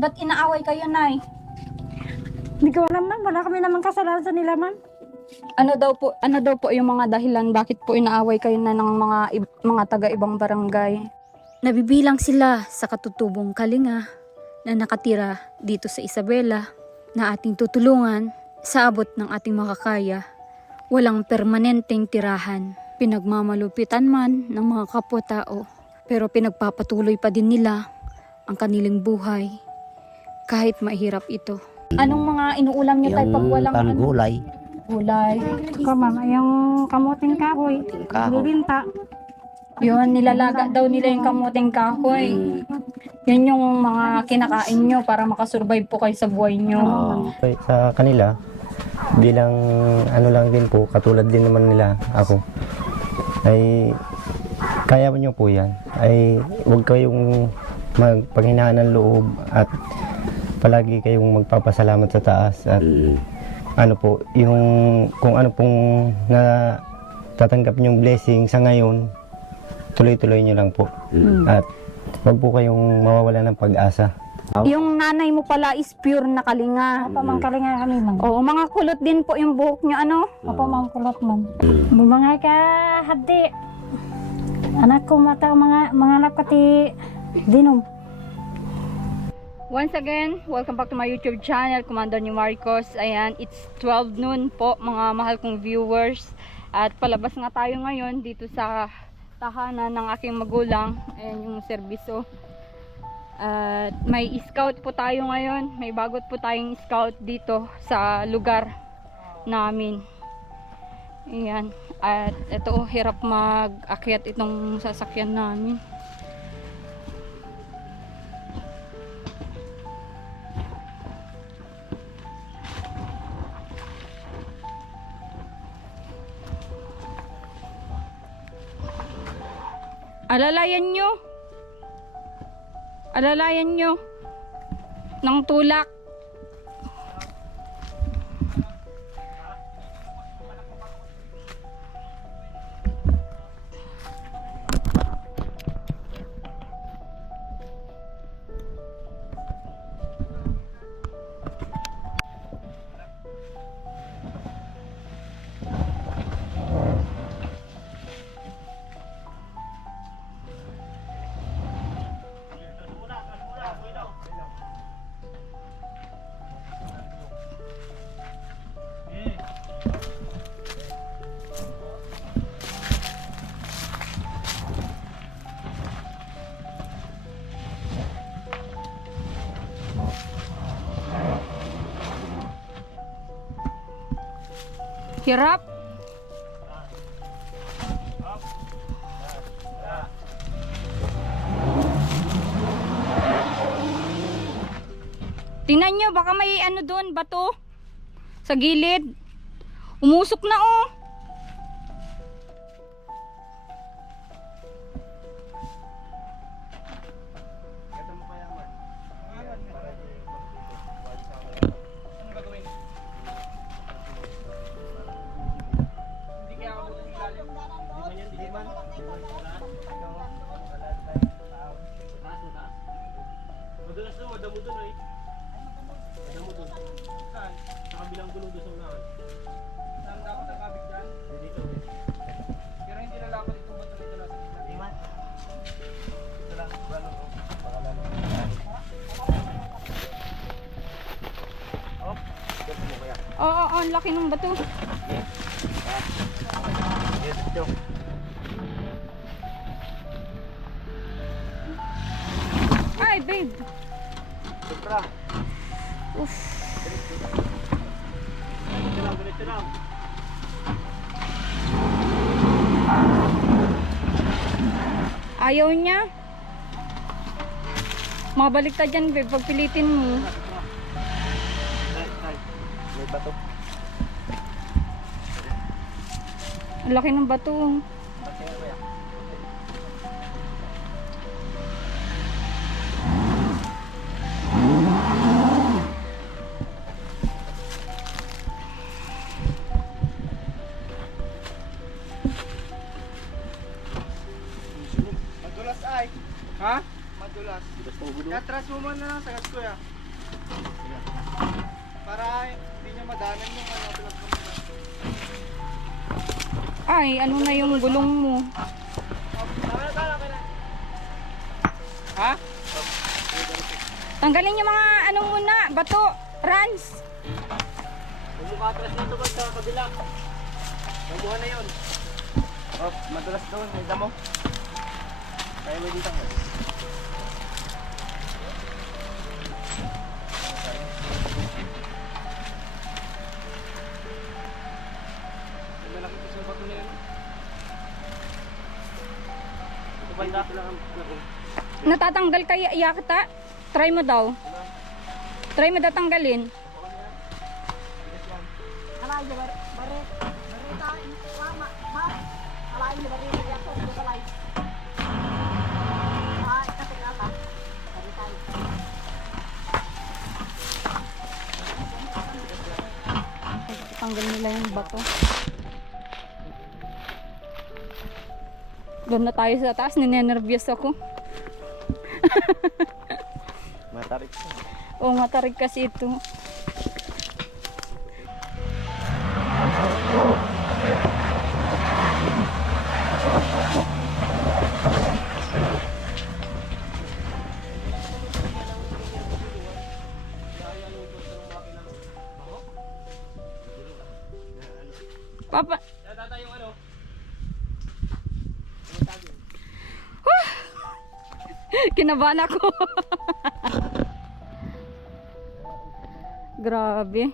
Ba't inaaway kayo, Nay? Hindi ko alam, ma'am. Wala kami naman kasalanan sa nila, ma'am. Ano daw po yung mga dahilan bakit po inaaway kayo na ng mga taga-ibang barangay? Nabibilang sila sa katutubong kalinga na nakatira dito sa Isabela na ating tutulungan sa abot ng ating makakaya. Walang permanenteng tirahan. Pinagmamalupitan man ng mga kapwa-tao, pero pinagpapatuloy pa din nila ang kanilang buhay kahit mahirap ito. Anong mga inuulam niyo tayo pag walang gulay. gulay? Ikaw, ma'am, yung kamuting kahoy. Kahoy. Bibinta. Yun, nilalaga daw nila yung kamuting kahoy. Yun yung mga kinakain nyo para makasurvive po kayo sa buhay nyo. Sa kanila, bilang ano lang din po, katulad din naman nila ako, ay kaya mo nyo po yan. Ay huwag kayong magpanghinaan ng loob at palagi kayong magpapasalamat sa taas at ano po, yung kung ano pong tatanggap nyong blessing sa ngayon, tuloy-tuloy nyo lang po. At huwag po kayong mawawala ng pag-asa. Yung nanay mo pala is pure na kalinga. Pamangkalinga kami, ma'am. Oo, mga kulot din po yung buhok nyo, ano? Opo, ma'am, kulot, ma'am. Bumangay ka, hadi. Anak ko, mata, mga anak ko ti dinom. Once again, welcome back to my YouTube channel, Commander ni Marcos. Ayan, it's 12 noon po, mga mahal kong viewers. At palabas nga tayo ngayon dito sa tahanan ng aking magulang. Ayan yung serbisyo. At may scout po tayo ngayon. May bagot po tayong scout dito sa lugar namin. Ayan. At ito, hirap mag-akyat itong sasakyan namin. Alalayan nyo. Alalayan nyo ng tulak. Hirap. Tingnan nyo, baka may ano doon, bato sa gilid. Umusok na oh. Madalas na, madamo doon ay. Madamo doon. Saan? Sa kabilang gulong doon sa unahan. Saan dapat ang kabig dyan? Dito. Pero hindi lalapat itong bato nito nasa gitna. Di man. Ito lang, lalo to. Baka lalo. Oh, dito mo kaya. Oo, ang laki ng bato. Dito. Ay, babe. Supra. Uff. Dito lang, dito lang. Ayaw niya. Mabaliktad dyan, babe, pag pilitin mo. May bato. Ang laki ng bato. Madulas ay. Ha? Madulas. Madulas po Katras mo muna lang sa gas kuya. Para hindi niya madanan yung ano tulad mo. Ay, ano na yung gulong mo? Ha? Tanggalin yung mga ano muna, bato, Rans. Bumukha atras dito ba sa kabila? Bumuha na yun. Oh, madulas doon, may damo. Kaya mo dito ko. May malaki pa sa bato na yun. Ito banda ko lang ang Natatanggal kaya yakta? Try mo daw. Try mo daw tanggalin. Tanggal nila yung bato. Doon na tayo sa taas, ninenervyos ako. matarik siya. O matarig kasi ito. Papa, Tata yung ano? kinabahan ako. Grabe.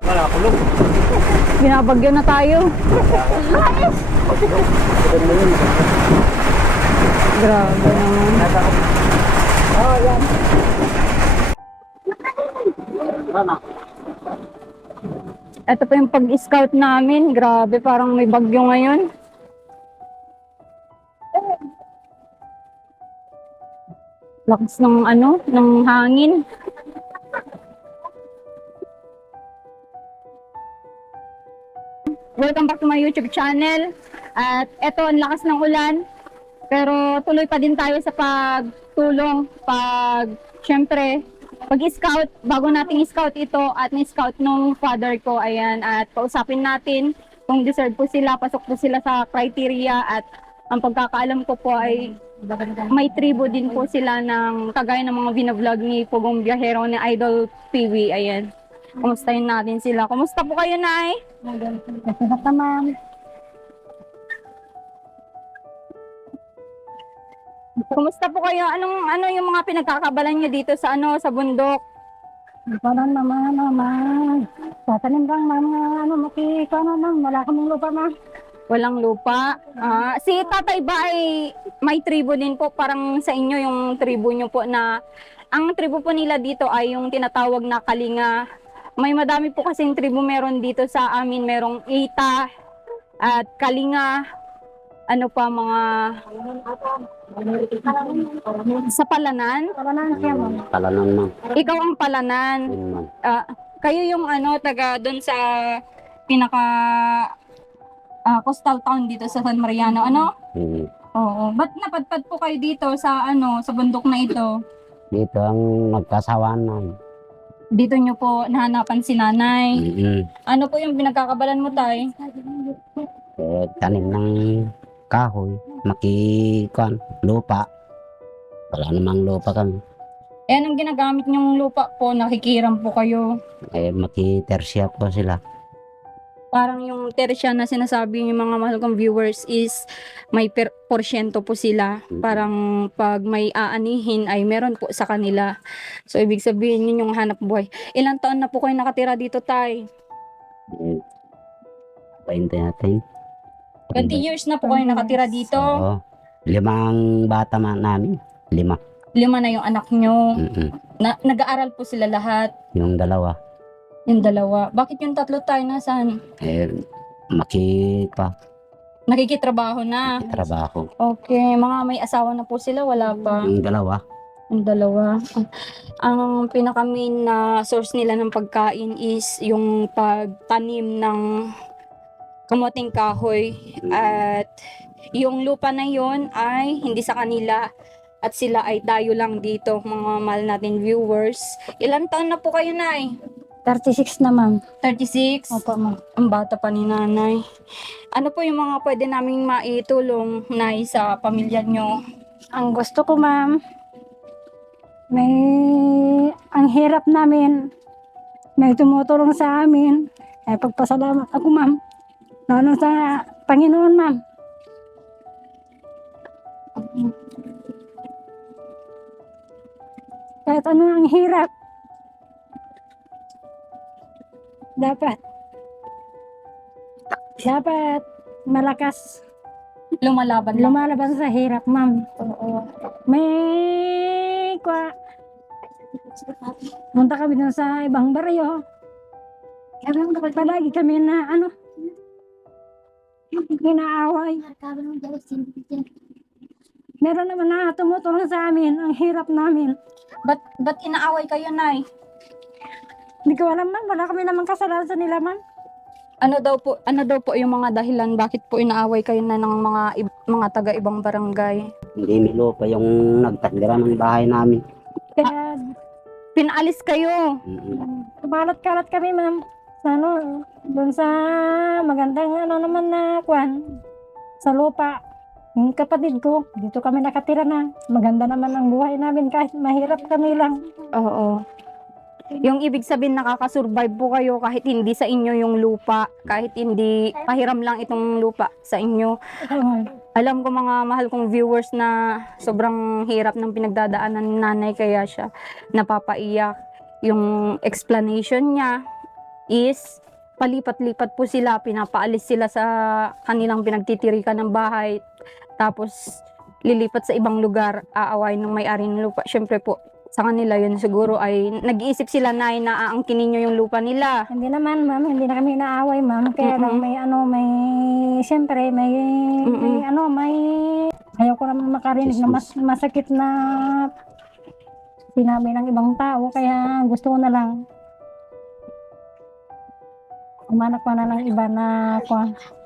Wala, kulog. Binabagyo na tayo. Grabe naman. Ito pa yung pag-scout namin. Grabe, parang may bagyo ngayon. Lakas ng ano, ng hangin. Welcome back to my YouTube channel. At eto, ang lakas ng ulan. Pero tuloy pa din tayo sa pagtulong. Syempre, pag-scout, bago nating scout ito at ni-scout nung father ko, ayan, at kausapin natin kung deserve po sila, pasok po sila sa criteria, at ang pagkakaalam ko po ay may tribo din po sila ng kagaya ng mga vlog ni Pugong Biyahero ni Idol Piwi, ayan. Kumustahin natin sila. Kumusta po kayo, Nay? Tamam. Kumusta po kayo? Ano yung mga pinagkakabalan niyo dito sa sa bundok? Parang naman. Tatanim lang mga makikano lang. Wala kaming lupa ma. Walang lupa. Si Tatay ba ay may tribo din po, parang sa inyo yung tribo nyo po na, ang tribo po nila dito ay yung tinatawag na Kalinga. May madami po kasing tribo meron dito sa amin. Merong Ita at Kalinga. Ano pa mga... Sa Palanan? Palanan siya mo. Palanan ma'am. Ikaw ang Palanan. Yun ma'am. Kayo yung taga doon sa pinaka coastal town dito sa San Mariano, ano? Oo. Ba't napadpad po kayo dito sa sa bundok na ito? Dito ang magkasawaan na. Dito nyo po nahanapan si nanay. Mm-hmm. Ano po yung pinagkakabalan mo, tay? Tanim ng kahoy, makikuan, lupa. Wala namang lupa kami. Anong ginagamit nyong lupa po? Nakikiram po kayo. Makitersya po sila. parang yung tersya na sinasabi yung mga mahal kong viewers is may porsyento po sila. Parang pag may aanihin ay meron po sa kanila. So, ibig sabihin yun yung hanap buhay. Ilang taon na po kayo nakatira dito, Tay? Paintay natin. 20 years na po kayo nakatira dito. Oo. 5 bata namin. 5. 5 na yung anak nyo. Mm-mm. Nag-aaral po sila lahat. Yung 2. Yung 2. Bakit yung 3 tayo nasaan? Makipa. Nakikitrabaho na. Trabaho. Okay. Mga may asawa na po sila. Wala pa. Yung 2. Yung 2. Ang pinaka main na source nila ng pagkain is yung pagtanim ng kamuting kahoy. At yung lupa na yon ay hindi sa kanila. At sila ay tayo lang dito, mga mahal natin viewers. Ilan taon na po kayo, Nay? 36 na, ma'am. 36? Opo, ma'am. Ang bata pa ni Nanay. Ano po yung mga pwede naming maitulong, Nay, sa pamilya nyo? Ang gusto ko, ma'am, ang hirap namin, may tumutulong sa amin. Ay pagpasalamat ako, ma'am. Lalo sa Panginoon, ma'am. Kahit ano ang hirap, dapat malakas Lumalaban lang. lumalaban sa hirap, ma'am. Oo. Punta kami dun sa ibang baryo. Palagi kami na inaaway. Meron naman na tumutulong sa amin. Ang hirap namin. Ba't inaaway kayo, Nay? Hindi ko alam, ma'am. Wala kami naman kasalanan sa nila, ma'am. Ano daw po yung mga dahilan bakit po inaaway kayo na ng mga taga ibang barangay? Hindi may lupa yung nagtatira ng bahay namin. Kaya Pinaalis kayo. kalat kami, ma'am. Sa doon sa magandang naman na sa lupa. Yung kapatid ko, dito kami nakatira na. Maganda naman ang buhay namin kahit mahirap kami lang. Oo. Yung ibig sabihin nakakasurvive po kayo kahit hindi sa inyo yung lupa, kahit hindi pahiram lang itong lupa sa inyo. Alam ko mga mahal kong viewers na sobrang hirap ng pinagdadaanan ni Nanay kaya siya napapaiyak. Yung explanation niya is palipat-lipat po sila, pinapaalis sila sa kanilang pinagtitirikan ng bahay, tapos lilipat sa ibang lugar, aaway ng may-ari ng lupa. Syempre po, sa kanila yun siguro ay nag-iisip sila na aangkinin nyo yung lupa nila. Hindi naman, ma'am. Hindi na kami naaway, ma'am. Kaya lang siyempre, may ayaw ko naman makarinig na masakit na sinabi ng ibang tao. Kaya gusto ko na lang umanak pa na lang iba na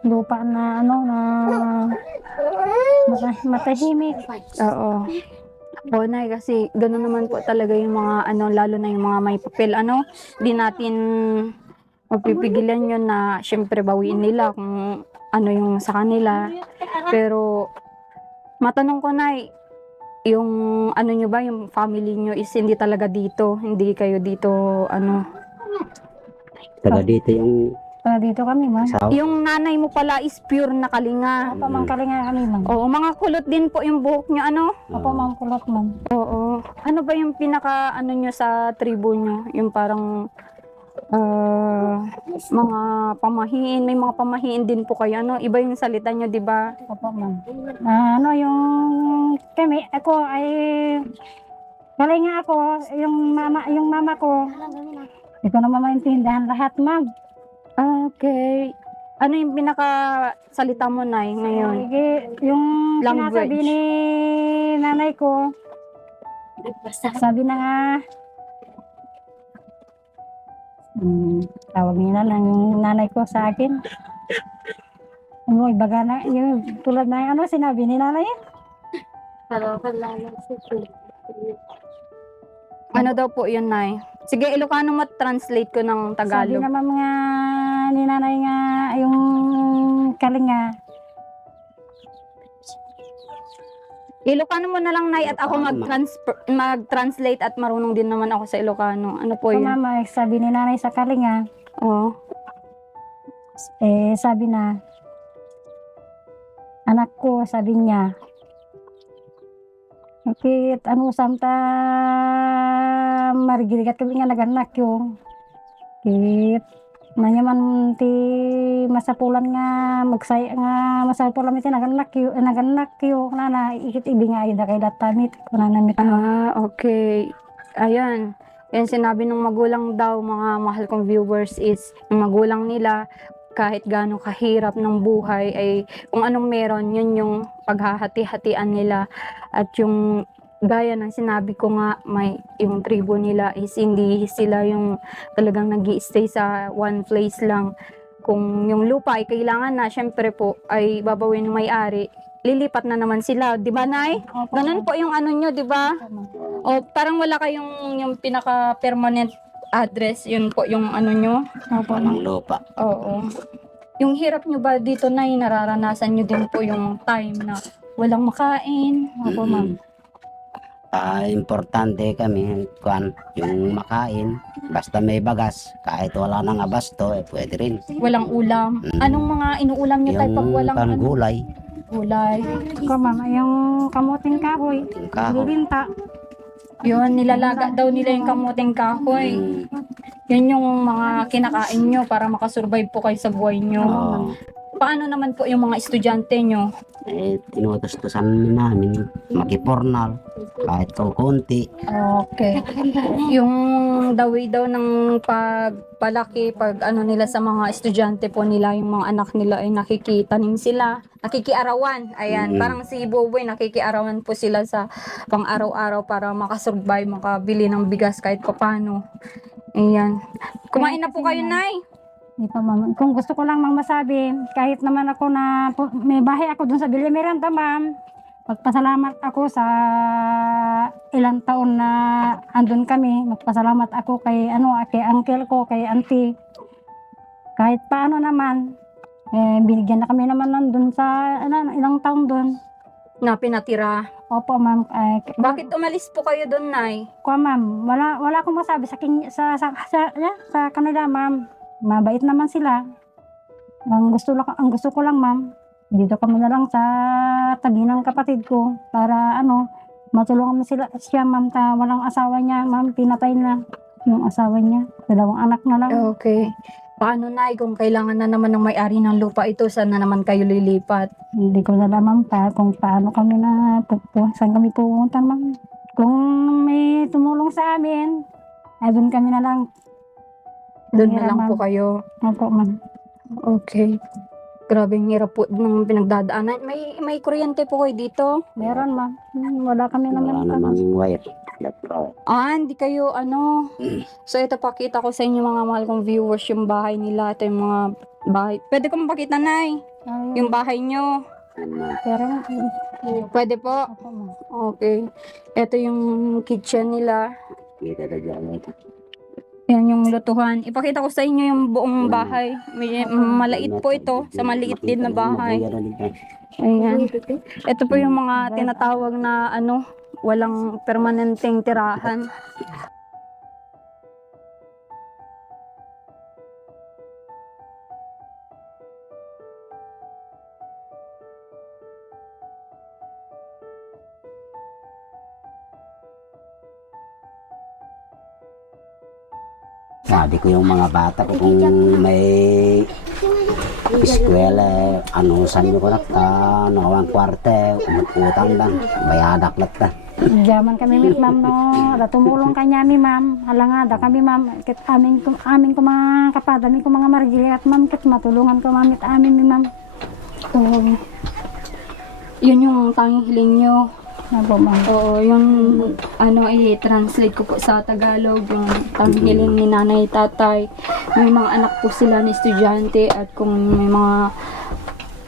lupa na matahimik. Oo. Po, Nay, kasi gano'n naman po talaga yung mga lalo na yung mga may papel, di natin mapipigilan yun na syempre bawiin nila kung ano yung sa kanila. Pero matanong ko, Nay, yung nyo ba, yung family nyo is hindi talaga dito, hindi kayo dito, Taga dito yung Para dito kami, ma'am. south. yung nanay mo pala is pure na Kalinga. Opo, ma'am. Kalinga kami, ma'am. Oo, mga kulot din po yung buhok nyo, Opo, ma'am. Kulot, ma'am. Oo. Ano ba yung pinaka nyo sa tribo nyo? Yung parang mga pamahiin, may mga pamahiin din po kayo, Iba yung salita nyo, di ba? Opo, ma'am. Ako ay Kalinga ako, yung mama ko. Hindi ko naman maintindihan lahat, ma'am. Okay. Ano yung pinaka salita mo, Nay, ngayon? Yung Language. sinasabi ni nanay ko, sabi na nga, tawag niya na lang yung nanay ko sa akin. Ibaga na, yung tulad na sinabi ni nanay. Ano daw po yun, Nay? Sige, Ilocano mo, translate ko ng Sabi Tagalog. naman mga ni nanay nga, yung Kalinga. Ilocano mo na lang, Nay, at ako mag-translate at marunong din naman ako sa Ilocano. Ano po So, yun? mama, sabi ni nanay sa Kalinga, Oo. Sabi na, anak ko, sabi niya, bakit samta marigiligat kami nga naganak yung kit nanyaman ti masapulan nga magsaya nga masapulan iti naganak yung nana ikit ibingay da kay datamit kunanamit Okay. Ayan. Yan sinabi ng magulang daw, mga mahal kong viewers, is yung magulang nila, kahit gaano kahirap ng buhay, ay kung anong meron, yun yung paghahati-hatian nila. At yung gaya ng sinabi ko nga, may yung tribo nila is hindi sila yung talagang nag-i-stay sa one place lang. Kung yung lupa ay kailangan na, syempre po, ay babawin ng may-ari, lilipat na naman sila. Di ba, Nay? Ganun po yung ano nyo, di ba? O parang wala kayong yung pinaka-permanent address, yun po yung ano nyo. Walang lupa. Oo. Yung hirap nyo ba dito, Nay, nararanasan nyo din po yung time na walang makain? Opo, ma'am. Importante kami, yung makain, basta may bagas, kahit wala nang abasto, pwede rin. Walang ulam. Anong mga inuulam nyo tayo pag walang ano? Gulay, Gulay. ko ma'am yung kamuting kahoy yung kahoy. bibinta Yun, nilalaga daw nila yung kamuting kahoy. Mm, Yun yung mga kinakain nyo para makasurvive po kayo sa buhay nyo. oo. Paano naman po yung mga estudyante nyo? Tinutustusan namin, makipornal, kahit konti. Okay. Yung the way daw ng pagpalaki, pag ano nila sa mga estudyante po nila, yung mga anak nila ay nakikitanim sila, nakikiarawan. Ayan, Mm. parang si Boboy, nakikiarawan po sila sa pang araw-araw para makasurvive, makabili ng bigas kahit paano. Ayan. Kumain na po kayo, Nay. Di pa, ma'am. Kung gusto ko lang mang masabi, kahit naman ako na may bahay ako dun sa Villa Miranda, ma'am, magpasalamat ako sa ilang taon na andun kami. Magpasalamat ako kay uncle ko, kay auntie. Kahit paano naman, binigyan na kami naman nandun sa ilang taon dun. Na pinatira. Opo, ma'am. Bakit umalis po kayo doon, Nay? Ma'am, wala akong masabi sa kanila, ma'am. Mabait naman sila. Ang gusto ko lang, ma'am, dito kami na lang sa tabi ng kapatid ko para matulungan siya, ma'am, walang asawa niya, ma'am, pinatay na yung asawa niya. 2 anak na lang. Okay. Paano, Nay, kung kailangan na naman ng may-ari ng lupa ito, saan na naman kayo lilipat? Hindi ko na alam pa kung paano kami saan kami pupunta, ma'am. Kung may tumulong sa amin, ay doon kami na lang. Doon na Hirap, lang po ma'am. kayo. Opo, ma'am. Okay. Grabe ang hirap po ng pinagdadaanan. May kuryente po kayo dito? Meron, ma'am. Wala kami Wala naman. namang wire. Hindi kayo So ito, pakita ko sa inyo mga mahal kong viewers yung bahay nila. Ito yung mga bahay. Pwede ko mapakita, Nay? Yung bahay nyo. Pero, Pwede po? opo, ma'am. Okay. Ito yung kitchen nila. Kita na dyan. Yan yung lutuhan. Ipakita ko sa inyo yung buong bahay. Malait po ito. Sa maliit din na bahay. Ayan. Ito po yung mga tinatawag na walang permanenteng tirahan. Sabi ko yung mga bata ko kung may eskwela, saan nyo ko na nawang kwarte, utang lang, bayadaklat na. Diyaman kami, ma'am, no. Da tumulong kanya mi, ma'am. Halanga, da kami, ma'am. Kit amin ko mga kapadami ko mga margiliat, ma'am. Kit matulungan ko, ma'am, amin mi, ma'am. Yun yung tanging hiling nyo. Opo, ma'am. Oo, yung i-translate ko po sa Tagalog, yung tanging hiling ni nanay, tatay. May mga anak po sila na estudyante at kung may mga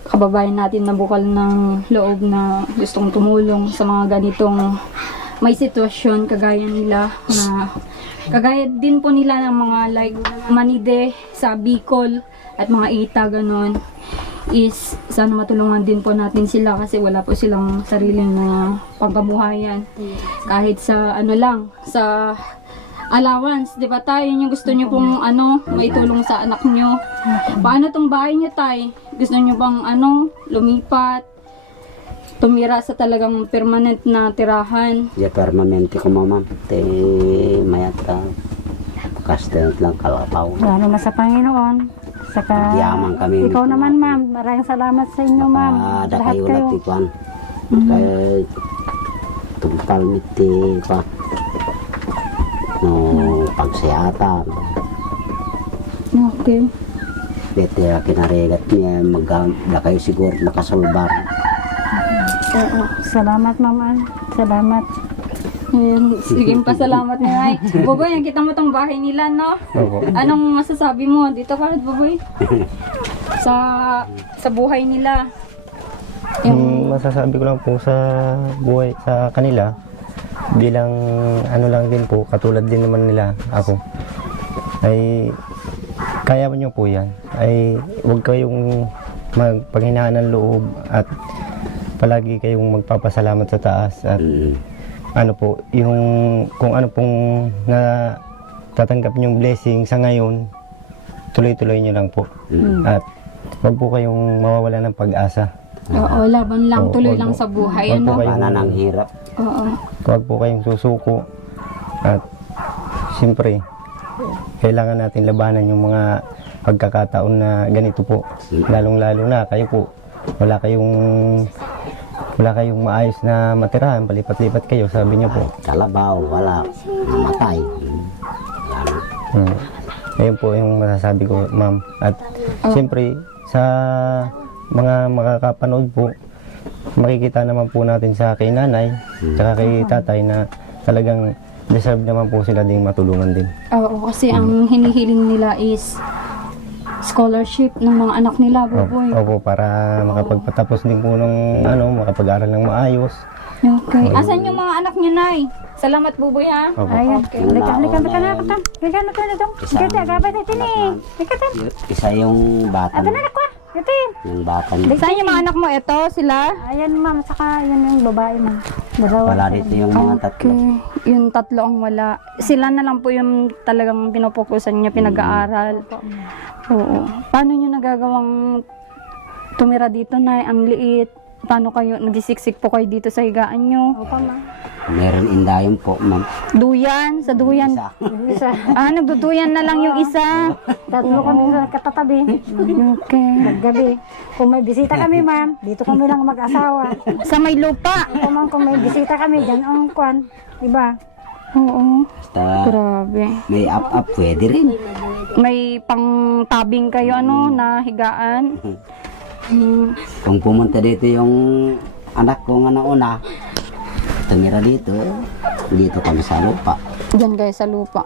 kababayan natin na bukal ng loob na gustong tumulong sa mga ganitong may sitwasyon kagaya nila na kagaya din po nila ng mga like Manide sa Bicol at mga Ita ganon, is sana matulungan din po natin sila kasi wala po silang sariling pangkabuhayan kahit sa sa allowance, di ba tay? Yun yung gusto nyo pong may tulong sa anak nyo. Paano tong bahay nyo tay? Gusto nyo bang lumipat? Tumira sa talagang permanent na tirahan? Ya permanente ko mama. Te mayata. Kastent lang kalapaw. Lalo na sa Panginoon. Saka Yaman kami. ikaw naman ma'am, maraming salamat sa inyo ma'am. Ada Lahat kayo kayo. ulat ituan. Kaya tungkal miti pa. No pagsihatan. Okay. Bete kinarigat niya magda kayo siguro makasulbar. Oo. Salamat ma'am. Salamat. Ayan, sige, pasalamat ni Nay. Boboy, nakita mo tong bahay nila, no? Opo. Anong masasabi mo? Dito ka, Boboy? Sa buhay nila. Yung masasabi ko lang po sa buhay sa kanila, bilang lang din po, katulad din naman nila ako, ay kaya nyo po yan. Ay huwag kayong magpanghinaan ng loob at palagi kayong magpapasalamat sa taas at yung kung ano pong na tatanggap nyong blessing sa ngayon, tuloy-tuloy nyo lang po. At huwag po kayong mawawala ng pag-asa. Oo, laban lang, Oo, tuloy wag lang po. sa buhay, Wag po ano? kayo- Pananang hirap. Oo. Huwag po kayong susuko. At siyempre, kailangan natin labanan yung mga pagkakataon na ganito po. Lalong-lalo na kayo po. Wala kayong maayos na matirahan, palipat-lipat kayo, sabi niyo po. Kalabaw, wala. Namatay. Ayun po yung masasabi ko, ma'am. At siyempre, sa mga makakapanood po, makikita naman po natin sa kay nanay, tsaka kay tatay na talagang deserve naman po sila ding matulungan din. Oo, kasi ang hinihiling nila is scholarship ng mga anak nila, Boboy. Opo, para makapagpatapos din po ng makapag-aral ng maayos. Okay. Asan yung mga anak niyo, Nay? Salamat, Boboy, ha? Opo. Ayan. Okay. Halika na katam. Halika na dong. Kita gabay na tini. Halika tan. Isa yung bata. Ito na ko. Ito. Yung bata. Saan yung mga anak mo? Ito, sila? Ayan ma'am, saka yun yung babae ma'am. Dalawa. Wala dito yung mga tatlo. Okay. Yung tatlo ang wala. Sila na lang po yung talagang pinupukusan niya, pinag-aaral. Oo. Paano nyo nagagawang tumira dito, Nay? Ang liit. Paano kayo, nagsisiksik po kayo dito sa higaan nyo? Opo ma'am. Meron indayon po, ma'am. Duyan, sa duyan. Isa. Isa. Nagduduyan na lang yung isa. Tatlo kami sa katatabi. Okay. Maggabi. Kung may bisita kami ma'am, dito kami lang mag-asawa. Sa may lupa. Kung ma'am, kung may bisita kami, dyan ang kwan. Diba? Oo. Basta Grabe. may up-up, pwede rin. May pang-tabing kayo, na higaan. Kung pumunta dito yung anak ko nga nauna, tumira dito kami sa lupa. Diyan guys, sa lupa.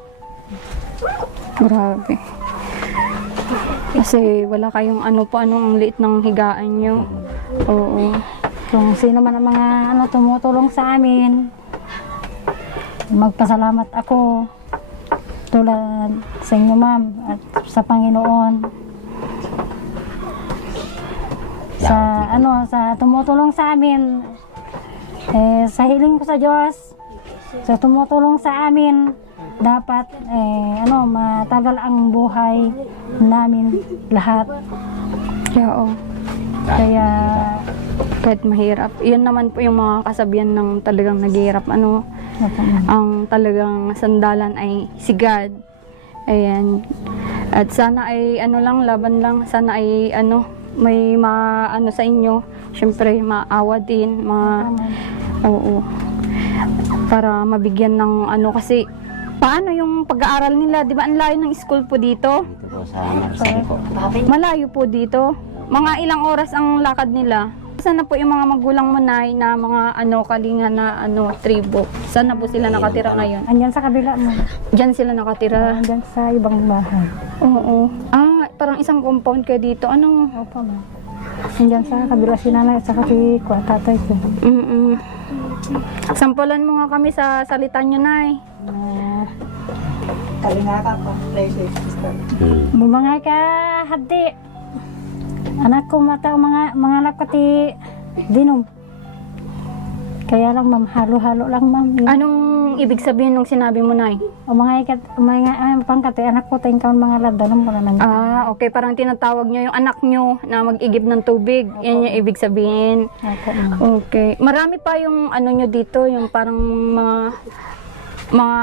Grabe. Kasi wala kayong anong liit ng higaan nyo. Oo. Kung sino man ang mga tumutulong sa amin, magpasalamat ako. Tulad sa inyo ma'am at sa Panginoon. Sa tumutulong sa amin, sa hiling ko sa Diyos, sa tumutulong sa amin, dapat matagal ang buhay namin lahat. Oo. Kaya Kahit mahirap. Yan naman po yung mga kasabihan ng talagang naghihirap. Ang talagang sandalan ay si God. Ayan. At sana ay laban lang. Sana ay may sa inyo. Siyempre, maawa din. Oo. Para mabigyan ng kasi paano yung pag-aaral nila? Di ba ang layo ng school po dito? Dito po sa nursery po. Malayo po dito. Mga ilang oras ang lakad nila. Saan na po yung mga magulang mo, Nay, na mga kalinga na tribo? Saan na po sila nakatira ngayon? andyan sa kabila mo, Diyan sila nakatira. andyan sa ibang bahay. Oo. Parang isang compound kayo dito. Opo ma'am. Andyan sa kabila si nanay at saka si tatay ko. Sampulan mo nga kami sa salita nyo, Nay. Bumangay ka, hadi. Anak ko mata, mga anak ko ti dinom. Kaya lang ma'am, halo-halo lang ma'am. Anong Anong ibig sabihin nung sinabi mo, Nay? O mga ikat, mga pangkati, anak ko tayong kaon mga ladanom ko naman. Okay, parang tinatawag nyo yung anak nyo na mag-igib ng tubig. Yan yung ibig sabihin. Opo, ma'am. Okay. Marami pa yung ano nyo dito, yung parang mga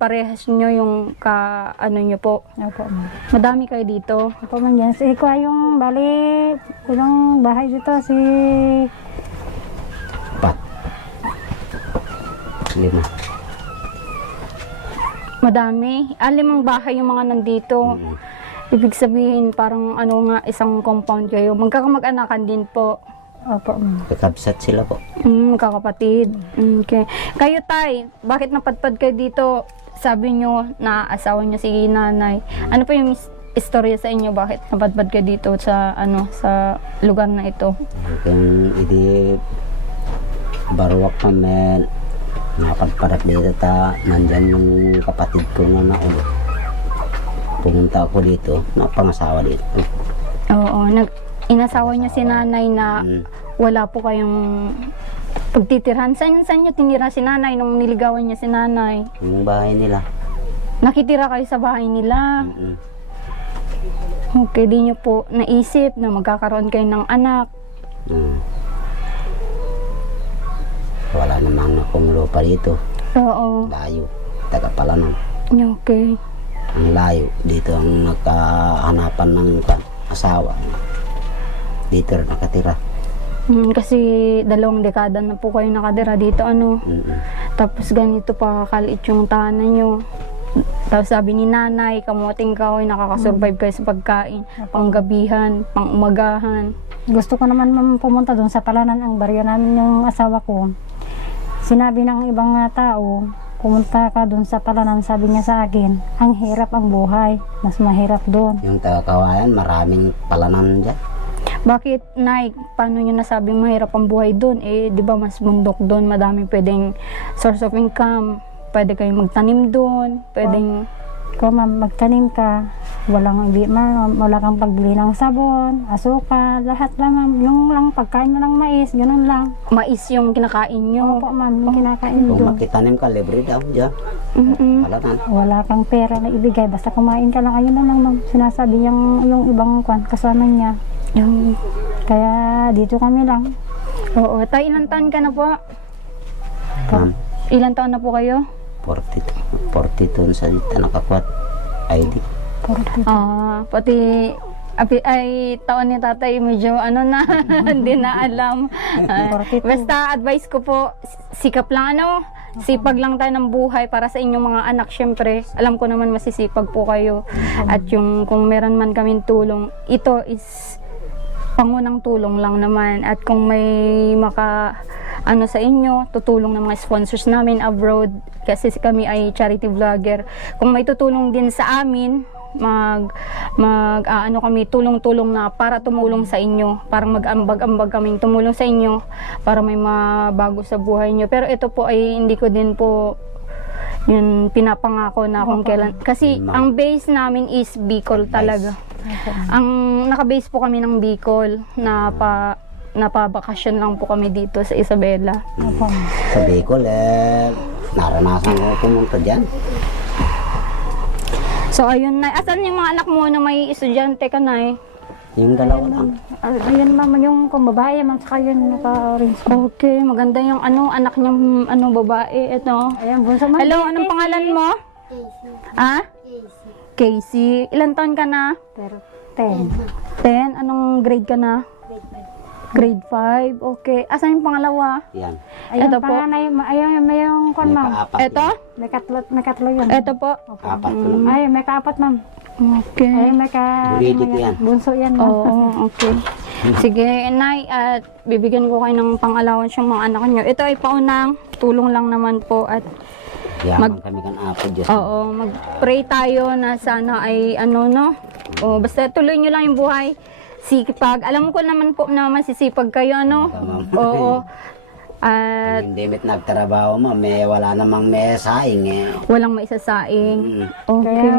parehas nyo yung ano nyo po. Opo, ma'am. Madami kayo dito. Opo, ma'am. Yan. Si Iko yung bali, yung bahay dito, si... 5. Madami. 5 bahay yung mga nandito. Ibig sabihin, parang ano nga, isang compound kayo. Magkakamag-anakan din po. Opo, ma'am. Kakabsat sila po. Magkakapatid. Okay. Kayo, Tay, bakit napadpad kayo dito? Sabi nyo na asawa nyo si nanay. Ano pa yung istorya sa inyo? Bakit napadpad kayo dito sa sa lugar na ito? Kung hindi baruwak kami, napadpadak dito nandyan yung kapatid ko nga naulo. Pumunta ako dito, napangasawa dito. Oo, inasawa nyo si nanay na wala po kayong pagtitirhan. Saan nyo tinira si nanay nung niligawan niya si nanay? Yung bahay nila. Nakitira kayo sa bahay nila. Okay, di nyo po naisip na magkakaroon kayo ng anak. Wala naman akong lupa dito. Oo. Layo. Taga Palanan. Okay. Ang layo. Dito ang nagkahanapan ng asawa. Dito rin nakatira. Kasi 2 dekada na po kayo nakadira dito, Tapos ganito pa kaliit yung tahanan nyo. Tapos sabi ni nanay, kamuting kahoy, nakakasurvive kayo sa pagkain. Panggabihan, pangumagahan. Gusto ko naman, ma'am, pumunta doon sa Palanan, ang baryo namin yung asawa ko. Sinabi ng ibang tao, pumunta ka doon sa Palanan, sabi niya sa akin, ang hirap ang buhay, mas mahirap doon. Yung taga Kawayan, maraming palanan dyan. Bakit, Nay, paano nyo nasabing mahirap ang buhay doon? Di ba mas bundok doon, madaming pwedeng source of income. Pwede kayong magtanim doon, pwedeng... Kung ma'am, magtanim ka, wala kang pagbili ng sabon, asukal, lahat lang, ma'am. Yung lang, pagkain mo ng mais, ganun lang. Mais yung kinakain nyo. Opo, ma'am, yung kinakain Kung doon. makitanim ka, libre daw dyan. Palanan. Wala kang pera na ibigay, basta kumain ka lang, ayun na lang, ma'am. Sinasabi yung ibang kasama niya. Kaya dito kami lang. Oo. Tay, ilang taon ka na po? Ma'am, Ilang taon na po kayo? 42 sa dito nakakwat. ID. Pati taon ni tatay medyo na, hindi na alam. Basta advice ko po, sikap lang sipag lang tayo ng buhay para sa inyong mga anak. Syempre, alam ko naman masisipag po kayo. At yung kung meron man kaming tulong, ito is pangunang tulong lang naman. At kung may sa inyo, tutulong ng mga sponsors namin abroad, kasi kami ay charity vlogger. Kung may tutulong din sa amin, kami tulong-tulong na para tumulong sa inyo, parang mag-ambag-ambag kaming tumulong sa inyo para may mabago sa buhay nyo. Pero ito po ay hindi ko din po yun pinapangako na kung kailan, kasi ang base namin is Bicol talaga. Ang naka-base po kami ng Bicol na napabakasyon lang po kami dito sa Isabela. Sa Bicol, naranasan ko pumunta dyan. So ayun, Nay. Asan yung mga anak mo na may estudyante ka, Nay? Yung dalawa lang. Ayun, ma'am, yung kung babae, ma'am, saka yun naka-orange. Okay, maganda yung anak niyang babae. Ito. Ayan, bunso, ma'am. Hello, anong pangalan mo? Casey. Ilan taon ka na? Pero 10. 10. Anong grade ka na? Grade 5. Okay. Asan yung pangalawa? Yan. Ayun, Ito po. panganay, ayun, may yung kon, May ma'am. kaapat Ito? May katlo yun. Ito po. Apat ko lang. Ay, may kaapat, ma'am. Okay. Ay, may Buligit yan. bunso yan, ma'am. Oo, okay. Sige, Nay, at bibigyan ko kayo ng pang-allowance yung mga anak nyo. Ito ay paunang tulong lang naman po at Yaman kami kan apo dyan. mag-pray tayo na sana ay basta tuloy nyo lang yung buhay. Sipag. Alam ko naman po na masisipag kayo, Oo. At Hindi mit nagtrabaho mo, wala namang may saing walang maisasaing. Kaya, Okay.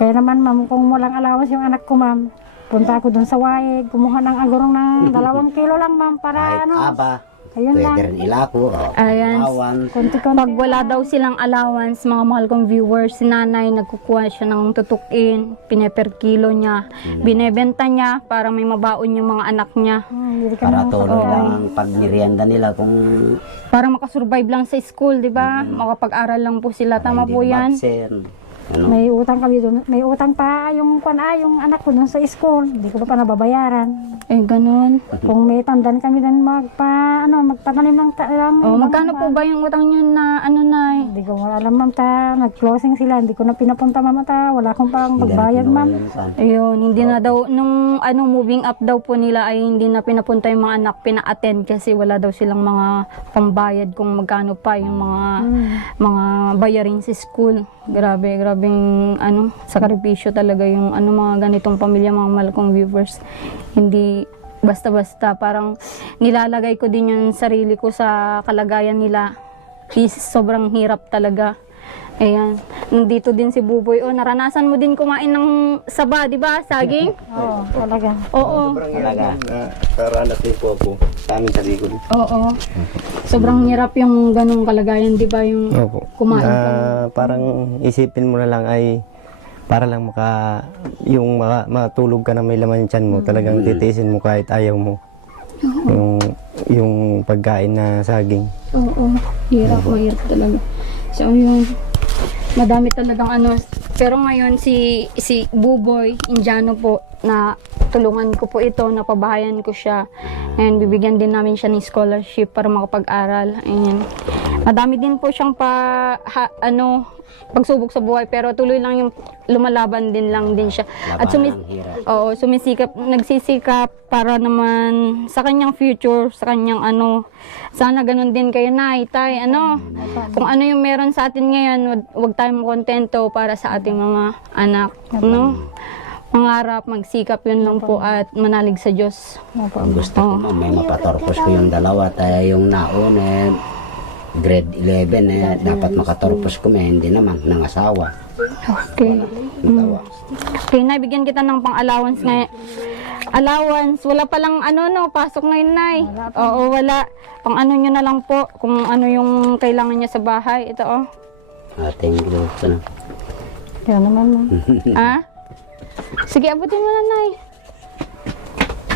kaya naman, ma'am, kung walang allowance yung anak ko, ma'am, punta ako dun sa Waig, kumuha ng agurong ng 2 kilo lang, ma'am, para Kahit aba, Ayun lang. Pwede rin ilako. Ayan. Awan. Konti-konti. Pag wala daw silang allowance, mga mahal kong viewers, si nanay nagkukuha siya ng tutukin, pineper kilo niya, binebenta niya para may mabaon yung mga anak niya. Hindi ka Para na tuloy lang ang pagmerienda nila kung Para makasurvive lang sa school, di ba? Makapag-aral lang po sila. Tama hindi po yan. mabsen. Ano? may utang kami doon. May utang pa yung yung anak ko doon sa school. Hindi ko pa nababayaran. Eh, ganun. Kung may tandan kami doon magpatanim ng Oh, magkano po ba yung utang nyo na ano, nay? Hindi ko alam, ma'am, nag-closing sila. Hindi ko na pinapunta, ma'am, wala akong pang Hindi na magbayad, kinuha ma'am. yan, son. Ayun, hindi na daw, nung moving up daw po nila ay hindi na pinapunta yung mga anak, pina-attend kasi wala daw silang mga pambayad kung magkano pa yung mga bayarin sa school. Grabing sakripisyo talaga yung mga ganitong pamilya, mga mahal kong viewers. Hindi basta-basta, parang nilalagay ko din yung sarili ko sa kalagayan nila. Sobrang hirap talaga. Ayan. Nandito din si Buboy. Oh, naranasan mo din kumain ng saba, di ba? Saging? Oo, talaga. Oo. Talaga. Karanas din po ako sa amin sa likod. Oo. Sobrang hirap yung ganong kalagayan, di ba? Yung Opo. kumain ka. Parang isipin mo na lang ay para lang matulog ka na may laman yung tiyan mo. Talagang titiisin mo kahit ayaw mo. Yung pagkain na saging. Oo. Mahirap talaga. So, yung madami talagang pero ngayon si Buboy Indiano po, na tulungan ko po ito, napabahayan ko siya, and bibigyan din namin siya ng scholarship para makapag-aral. Ayan. Madami din po siyang pagsubok sa buhay, pero tuloy lang yung lumalaban din siya. At sumisikap, nagsisikap para naman sa kanyang future, sa kanyang sana ganun din kayo, nay, tay, kung ano yung meron sa atin ngayon, wag tayong kontento para sa ating mga anak, mangarap, magsikap, yun lang po, at manalig sa Diyos. Ang gusto ko, ma'am, may mapatorpos ko yung dalawa. Tayo yung naon, grade 11, dapat makatorpos ko, hindi naman, nangasawa. Okay. Dalawa. Okay, nay, bigyan kita ng pang-allowance ngayon. Allowance, wala palang pasok ngayon, nay. Oo, wala. Pang nyo na lang po, kung ano yung kailangan niya sa bahay. Ito, oh. Ating grupo na. Yan naman, ma'am. Sige, abutin mo na, nay.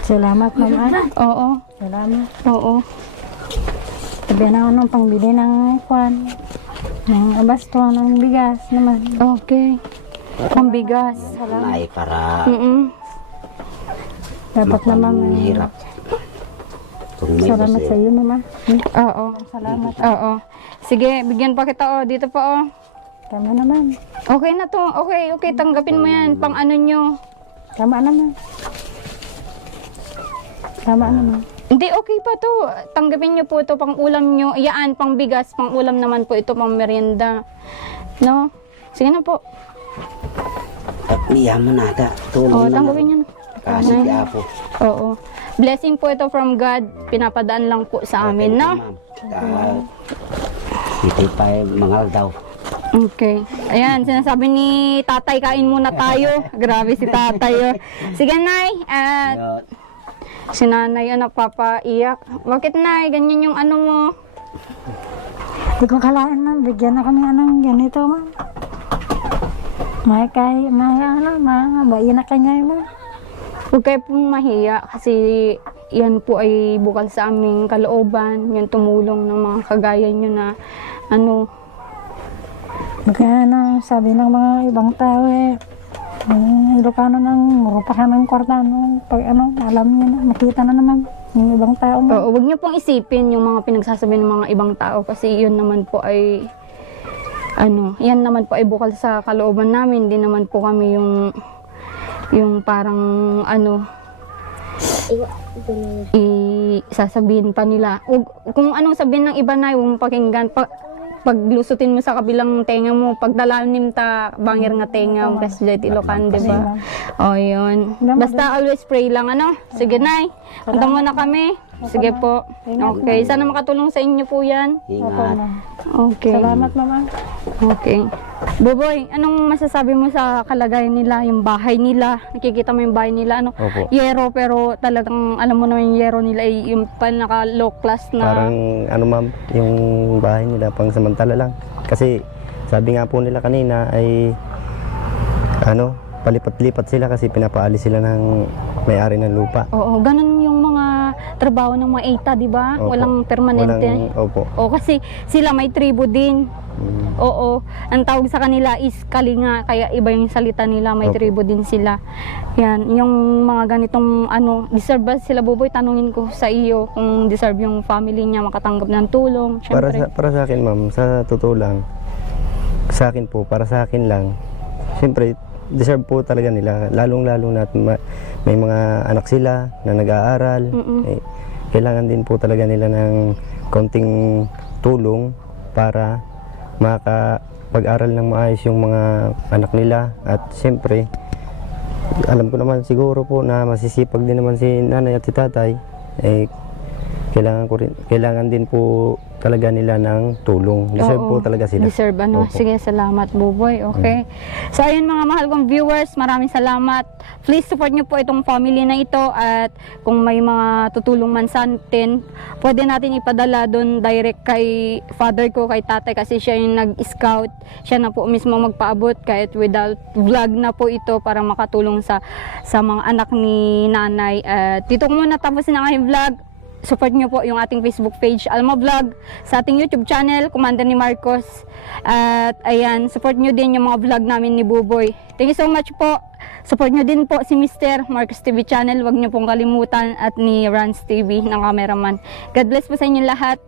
Salamat, ma'am. Oo. Salamat. Oo. Sabihan ako ng pangbili ng ng abasto, ng bigas naman. Okay. Pambigas. Ay, para Dapat naman. hirap. Kung may Salamat sa iyo, mama. Oo. Salamat. Oo. Sige, bigyan pa kita, oh. Dito pa, oh. Tama naman. Okay na to. Okay. Tanggapin mo yan. Pang nyo. Tama naman. Tama naman. Hindi, okay pa to. Tanggapin nyo po ito, pang ulam nyo. Iyaan, pang bigas, pang ulam naman po ito, pang merienda. No? Sige na po. Iyan mo na, tulong na. Tanggapin nyo. Kasi si Apo. Oo. Blessing po ito from God. Pinapadaan lang po sa amin, no? Ito pa mangal daw. Okay. Ayan, sinasabi ni tatay, kain muna tayo. Grabe si tatay. Oh. Sige, nay. At si nanay, papaiyak. Bakit, nay? Ganyan yung mo. Hindi ko kalain, ma'am. Bigyan na kami ganito, ma'am. Bayin na kanya, ma'am. Huwag kayo pong mahiya kasi yan po ay bukal sa aming kalooban. Yan tumulong ng mga kagaya nyo na Kaya sabi ng mga ibang tao Ilocano murupakan ng kwarta, pag alam niyo na, makita na naman yung ibang tao mo. Oo, huwag niyo pong isipin yung mga pinagsasabi ng mga ibang tao kasi yun naman po ay yan naman po ay bukal sa kalooban namin. Hindi naman po kami yung parang sasabihin pa nila. Kung anong sabihin ng iba na, huwag mong pakinggan. Paglusutin mo sa kabilang tenga mo, pagdalanim ta, bangir nga tenga, President Ilocan, di ba? O, yun. Basta always pray lang, Sige, nay. Punta muna kami. Sige po. Okay. Sana makatulong sa inyo po yan. Opo, Ingat. ma'am. Okay. Salamat, mama. Okay. Buboy, anong masasabi mo sa kalagayan nila, yung bahay nila? Nakikita mo yung bahay nila, ano? Opo. Yero, pero talagang alam mo naman yung yero nila ay yung pinaka low class na. Parang ano ma'am, yung bahay nila pang samantala lang. Kasi sabi nga po nila kanina ay ano, palipat-lipat sila kasi pinapaalis sila ng may-ari ng lupa. Oo, ganun yung mga trabaho ng mga ETA, di ba? Opo. Walang permanente. Opo. O kasi sila may tribo din. Mm. Oo, ang tawag sa kanila is kalinga, kaya iba yung salita nila, may Opo. tribo din sila. Yan, yung mga ganitong ano, deserve ba sila, Buboy? Tanungin ko sa iyo kung deserve yung family niya makatanggap ng tulong. Syempre. Para sa akin ma'am, sa totoo lang, sa akin po, para sa akin lang, siyempre, deserve po talaga nila. Lalong-lalo na may mga anak sila na nag-aaral. Mm-mm. Kailangan din po talaga nila ng konting tulong para makapag-aral ng maayos yung mga anak nila. At siyempre, alam ko naman siguro po na masisipag din naman si nanay at si tatay. Kailangan din po talaga nila ng tulong. Deserve Oo, po talaga sila. Deserve, ano? Opo. Sige, salamat, Buboy. Okay. So, ayun mga mahal kong viewers, maraming salamat. Please support nyo po itong family na ito at kung may mga tutulong man sa atin, pwede natin ipadala doon direct kay father ko, kay tatay kasi siya yung nag-scout. Siya na po mismo magpaabot kahit without vlog na po ito para makatulong sa mga anak ni nanay. At dito ko muna tapusin ang aking vlog. Support nyo po yung ating Facebook page, Alma Vlog, sa ating YouTube channel, Commander ni Marcos. At ayan, support nyo din yung mga vlog namin ni Buboy. Thank you so much po. Support nyo din po si Mr. Marcos TV channel. Huwag nyo pong kalimutan at ni Rans TV ng cameraman. God bless po sa inyo lahat.